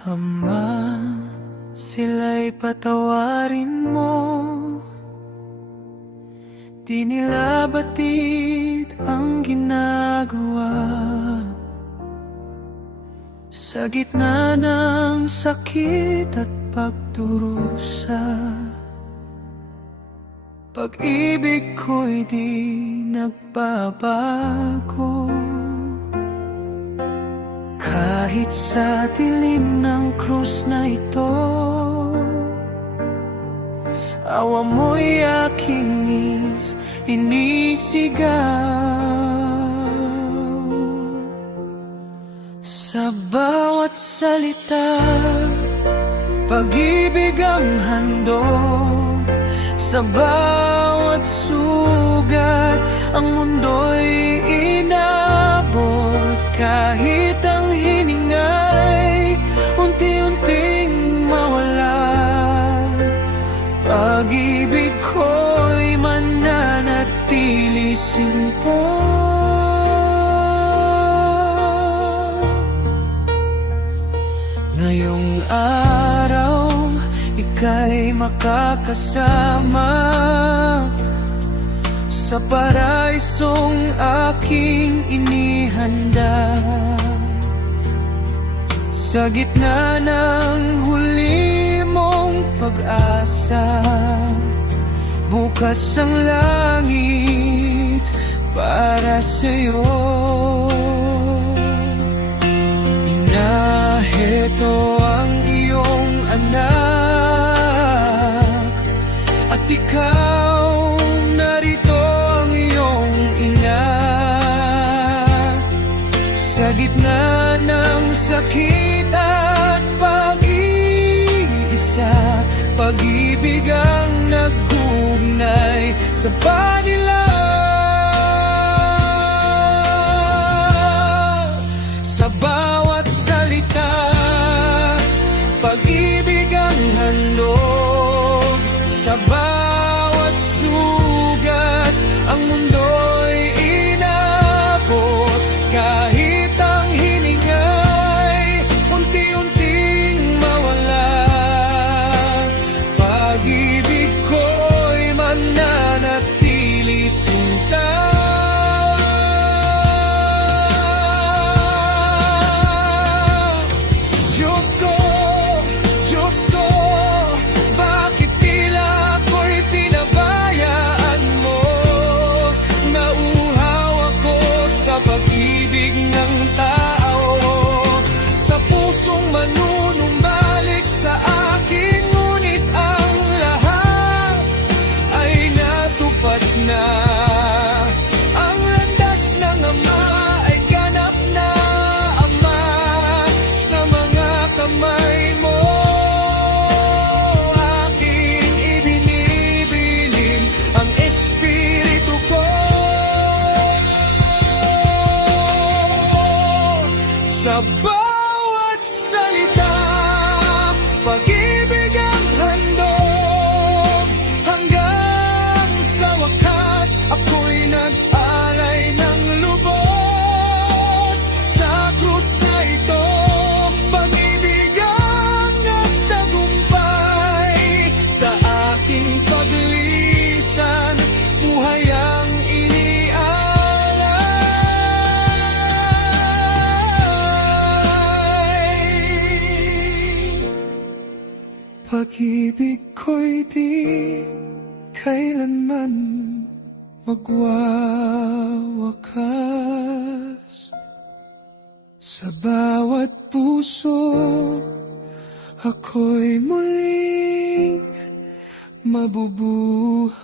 Ama, sila'y patawarin mo. Di nila batid ang ginagawa. Sa gitna ng sakit at pagdurusa, pag-ibig ko'y di nagbabago. Kahit sa dilim ng krus na ito, awa mo'y aking inisigaw. Sa bawat salita, pag-ibig ang handog. Sa bawat sugat, ang mundo'y inabot. Kahit ang hiningay unti-unting mawala, pag-ibig ko'y mananatili sinta. Ngayong araw, ika'y makakasama sa paraisong aking inihanda. Sa gitna ng huli mong pag-asa, bukas ang langit para sa'yo. Ina, heto ang iyong anak, at ikaw narito ang iyong ina. Sa gitna ng sakit at pag-iisa, pag-ibig ang nag-ugnay sa kanila. Sa bawat salita, pag-ibig ang handog. Sa bawat sugat, ang mundo'y inabot. Kahit ang hiningay unti-unting mawala, pag-ibig ko'y mananatili sinta. Diyos ko, Diyos ko, bakit tila ako'y pinabayaan mo? Nauuhaw ako sa pag-ibig ng tao, sa pusong manunumbalik sa akin. Ngunit ang lahat ay natupad na. Ang landas ng Ama ay ganap na, Ama. Sa mga kamay mo aking ibinibilin ang espiritu ko. Sa bawat salita, pag-ibig ang handog. Hanggang sa wakas, ako'y nag-alay ng lubos. Sa krus na ito, pag-ibig ang nagtagumpay. Sa aking paglisan, buhay ang inialay. Pag-ibig ko'y di kailanman magwawakas. Sa bawat puso, ako'y muling mabubuhay.